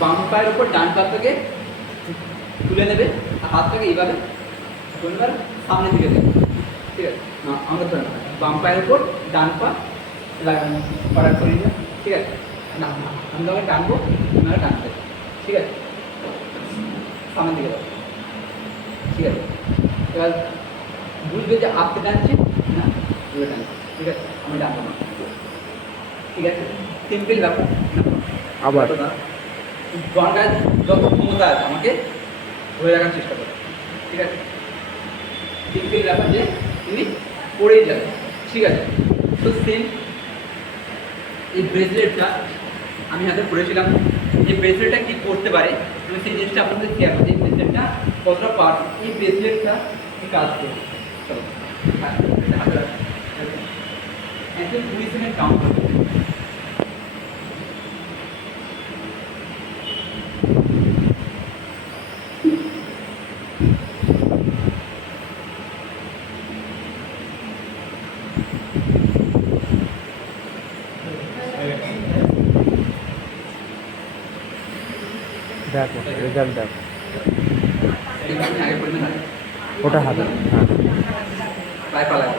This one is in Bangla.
বাম পায়ের উপর ডান পাটাকে তুলে নেবে, হাতটাকে এইভাবে শনিবার সামনের দিকে দেবে, ঠিক আছে? না আমরা ধরে না, বাম পায়ের উপর ডান পা করার করি না, ঠিক আছে? না আমি তোমাকে টানবো, তোমাকে টানতে, ঠিক আছে? সামনের দিকে দেবো, ঠিক আছে? এবার বুঝবে যে আপনি টানছি না দূরে টানছি, ঠিক আছে? আমি টানবো না, ঠিক আছে? সিম্পল ব্যাপার। আবার গঙ্গায় যত ক্ষমতা আছে আমাকে ধরে রাখার চেষ্টা করো, ঠিক আছে? সিম্পল ব্যাপার যে তুমি পড়েই যাবে, ঠিক আছে? তো সেম এই ব্রেসলেটটা আমি হাতে পড়েছিলাম, এই ব্রেসলেটটা কী করতে পারে আমি সেই জিনিসটা আপনাদের শেয়ার করছি। এই ব্রেসলেটটা কতটা পাওয়ার, এই ব্রেসলেটটা কী কাজ করবে, চলো হাতে রাখো, 20 সেকেন্ড কাউন্ট করবে। দেখো রেজাল্ট দেখো, আগে পড়বে না ওটা হাতে, হ্যাঁ পায়ে পালায়